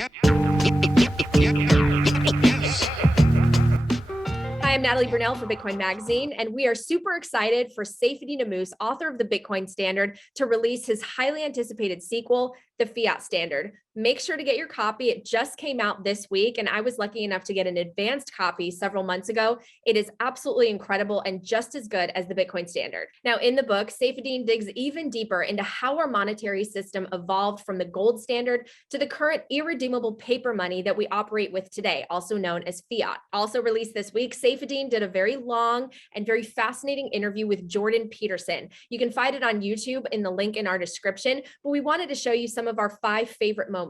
Hi, I'm Natalie Brunell for Bitcoin Magazine, and we are super excited for Saifedean Ammous, author of the Bitcoin Standard, to release his highly anticipated sequel, the Fiat Standard. Make sure to get your copy. It just came out this week, and I was lucky enough to get an advanced copy several months ago. It is absolutely incredible and just as good as the Bitcoin Standard. Now, in the book, Saifedean digs even deeper into how our monetary system evolved from the gold standard to the current irredeemable paper money that we operate with today, also known as fiat. Also released this week, Saifedean did a very long and very fascinating interview with Jordan Peterson. You can find it on YouTube in the link in our description, but we wanted to show you some of our 5 favorite moments.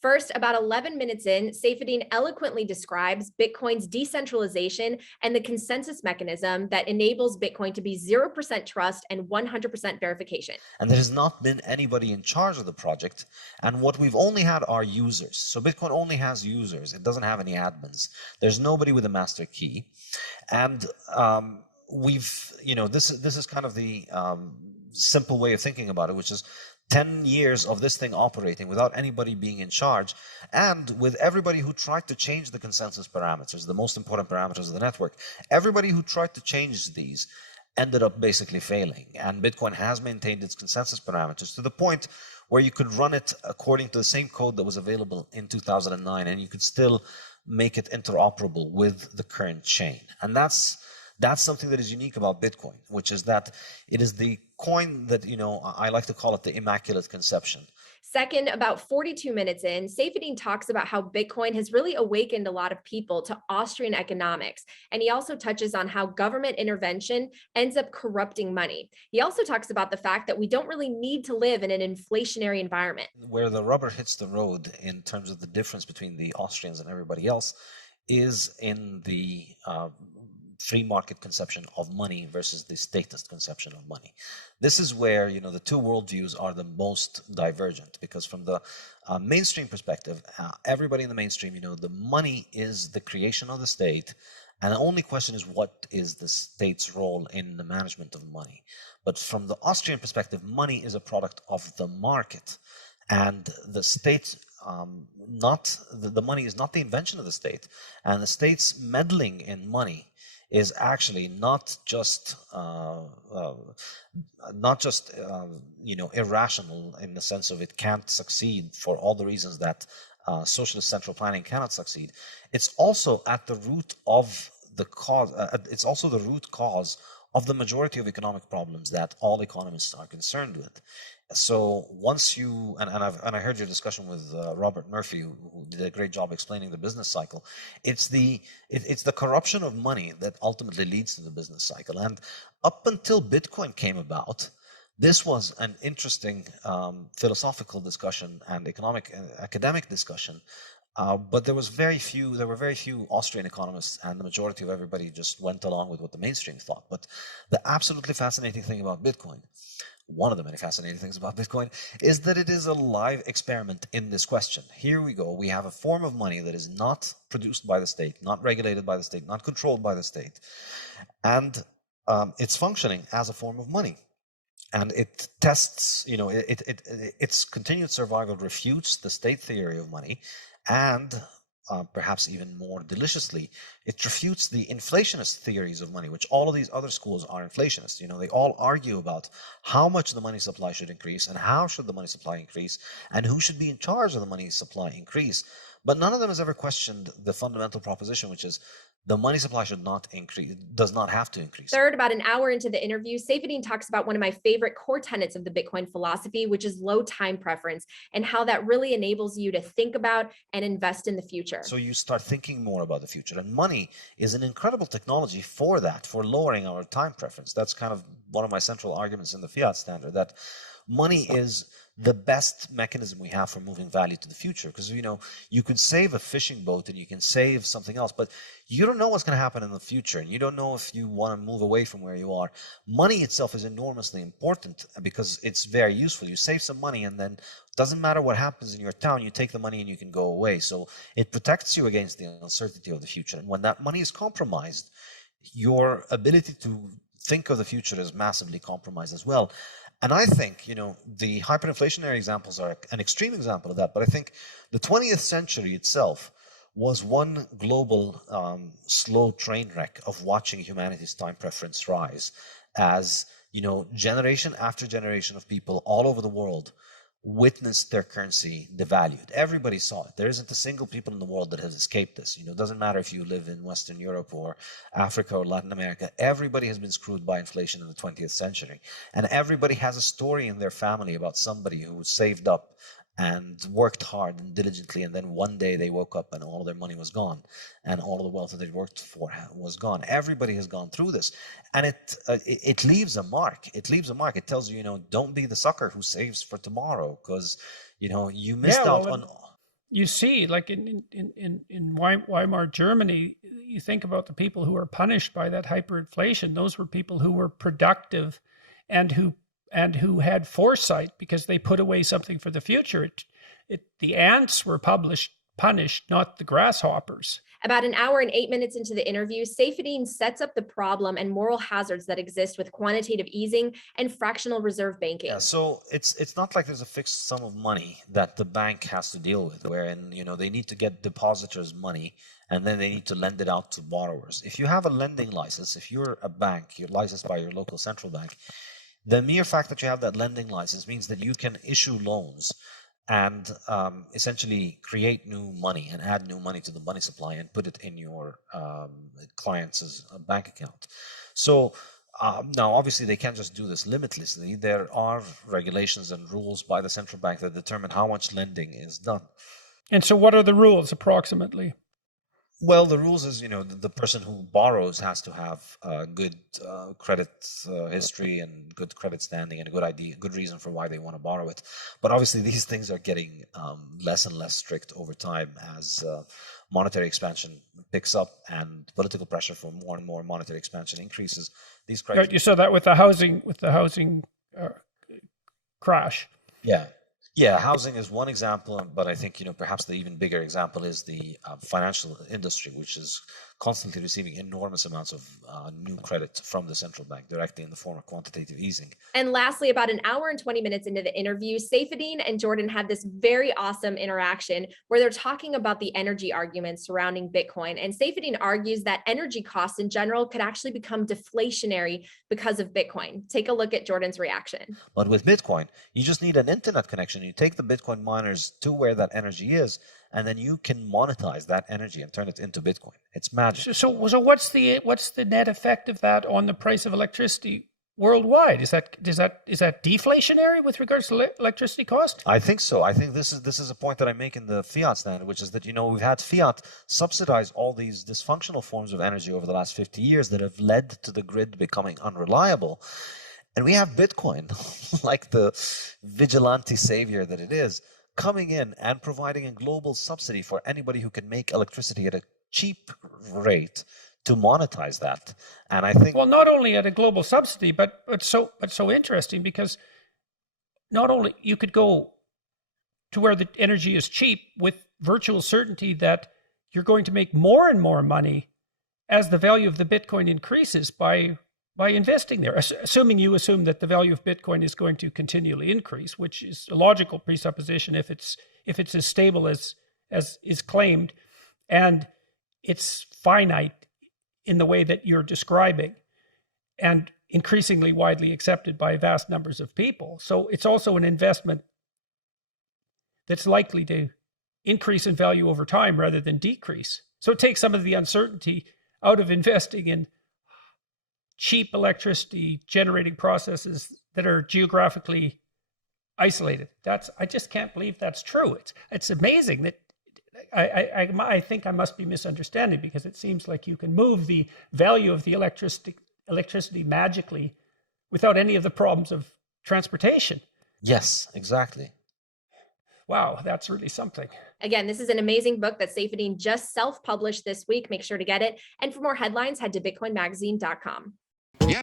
First, about 11 minutes in, Saifedean eloquently describes Bitcoin's decentralization and the consensus mechanism that enables Bitcoin to be 0% trust and 100% verification. And there has not been anybody in charge of the project. And what we've only had are users. So Bitcoin only has users. It doesn't have any admins. There's nobody with a master key. And this is kind of the simple way of thinking about it, which is 10 years of this thing operating without anybody being in charge, and with everybody who tried to change the consensus parameters, the most important parameters of the network. Everybody who tried to change these ended up basically failing. And Bitcoin has maintained its consensus parameters to the point where you could run it according to the same code that was available in 2009, and you could still make it interoperable with the current chain. And that's something that is unique about Bitcoin, which is that it is the coin that, I like to call it the Immaculate Conception. Second, about 42 minutes in, Saifedean talks about how Bitcoin has really awakened a lot of people to Austrian economics. And he also touches on how government intervention ends up corrupting money. He also talks about the fact that we don't really need to live in an inflationary environment. Where the rubber hits the road in terms of the difference between the Austrians and everybody else is in the free market conception of money versus the statist conception of money. This is where, the two worldviews are the most divergent, because from the mainstream perspective, everybody in the mainstream, the money is the creation of the state, and the only question is, what is the state's role in the management of money? But from the Austrian perspective, money is a product of the market, and the state the money is not the invention of the state, and the state's meddling in money is actually not just irrational in the sense of it can't succeed for all the reasons that socialist central planning cannot succeed. It's also at the root of the cause. It's also the root cause of the majority of economic problems that all economists are concerned with. So once you, and I heard your discussion with Robert Murphy, who did a great job explaining the business cycle. It's the corruption of money that ultimately leads to the business cycle. And up until Bitcoin came about, this was an interesting philosophical discussion and academic discussion. But there were very few Austrian economists, and the majority of everybody just went along with what the mainstream thought. But the absolutely fascinating thing about Bitcoin, one of the many fascinating things about Bitcoin, is that it is a live experiment in this question. Here we go. We have a form of money that is not produced by the state, not regulated by the state, not controlled by the state. And it's functioning as a form of money. And it tests, its continued survival refutes the state theory of money, and perhaps even more deliciously, it refutes the inflationist theories of money, which all of these other schools are inflationists. They all argue about how much the money supply should increase and how should the money supply increase and who should be in charge of the money supply increase. But none of them has ever questioned the fundamental proposition, which is the money supply should not increase, does not have to increase. Third, about an hour into the interview, Saifedean talks about one of my favorite core tenets of the Bitcoin philosophy, which is low time preference, and how that really enables you to think about and invest in the future. So you start thinking more about the future, and money is an incredible technology for that, for lowering our time preference. That's kind of one of my central arguments in the fiat standard, that money is the best mechanism we have for moving value to the future. Because, you could save a fishing boat and you can save something else, but you don't know what's going to happen in the future, and you don't know if you want to move away from where you are. Money itself is enormously important because it's very useful. You save some money, and then it doesn't matter what happens in your town, you take the money and you can go away. So it protects you against the uncertainty of the future. And when that money is compromised, your ability to think of the future is massively compromised as well. And I think, the hyperinflationary examples are an extreme example of that. But I think the 20th century itself was one global slow train wreck of watching humanity's time preference rise as, generation after generation of people all over the world witnessed their currency devalued. Everybody saw it. There isn't a single people in the world that has escaped this. It doesn't matter if you live in Western Europe or Africa or Latin America. Everybody has been screwed by inflation in the 20th century. And everybody has a story in their family about somebody who saved up and worked hard and diligently, and then one day they woke up and all of their money was gone, and all of the wealth that they worked for was gone. Everybody has gone through this, and it leaves a mark. It leaves a mark. It tells you, don't be the sucker who saves for tomorrow, because you missed out on. You see, like in Weimar Germany, you think about the people who were punished by that hyperinflation. Those were people who were productive and who had foresight because they put away something for the future. The ants were punished, not the grasshoppers. About an hour and 8 minutes into the interview, Saifedean sets up the problem and moral hazards that exist with quantitative easing and fractional reserve banking. Yeah, so it's not like there's a fixed sum of money that the bank has to deal with, wherein they need to get depositors' money and then they need to lend it out to borrowers. If you have a lending license, if you're a bank, you're licensed by your local central bank, the mere fact that you have that lending license means that you can issue loans and essentially create new money and add new money to the money supply and put it in your client's bank account. So now, obviously, they can't just do this limitlessly. There are regulations and rules by the central bank that determine how much lending is done. And so what are the rules approximately? Well, the rules is, the person who borrows has to have good credit history and good credit standing and a good reason for why they want to borrow it. But obviously, these things are getting less and less strict over time as monetary expansion picks up and political pressure for more and more monetary expansion increases. These credit. You saw that with the housing crash. Yeah, housing is one example, but I think, perhaps the even bigger example is the financial industry, which is constantly receiving enormous amounts of new credit from the central bank directly in the form of quantitative easing. And lastly, about an hour and 20 minutes into the interview, Saifedean and Jordan had this very awesome interaction where they're talking about the energy arguments surrounding Bitcoin. And Saifedean argues that energy costs in general could actually become deflationary because of Bitcoin. Take a look at Jordan's reaction. But with Bitcoin, you just need an internet connection. You take the Bitcoin miners to where that energy is, and then you can monetize that energy and turn it into Bitcoin. It's magic. So what's the net effect of that on the price of electricity worldwide? Is that deflationary with regards to electricity cost? I think so. I think this is a point that I make in the fiat standard, which is that we've had fiat subsidize all these dysfunctional forms of energy over the last 50 years that have led to the grid becoming unreliable. And we have Bitcoin, like the vigilante savior that it is, coming in and providing a global subsidy for anybody who can make electricity at a cheap rate to monetize that. And I think, well, not only at a global subsidy, but so interesting, because not only you could go to where the energy is cheap with virtual certainty that you're going to make more and more money as the value of the Bitcoin increases by investing there, assuming that the value of Bitcoin is going to continually increase, which is a logical presupposition if it's as stable as is claimed, and it's finite in the way that you're describing, and increasingly widely accepted by vast numbers of people. So it's also an investment that's likely to increase in value over time rather than decrease. So it takes some of the uncertainty out of investing in cheap electricity generating processes that are geographically isolated. I just can't believe that's true. It's amazing that I think I must be misunderstanding, because it seems like you can move the value of the electricity magically without any of the problems of transportation. Yes, exactly. Wow, that's really something. Again, this is an amazing book that Saifedean just self-published this week. Make sure to get it. And for more headlines, head to bitcoinmagazine.com. Yeah.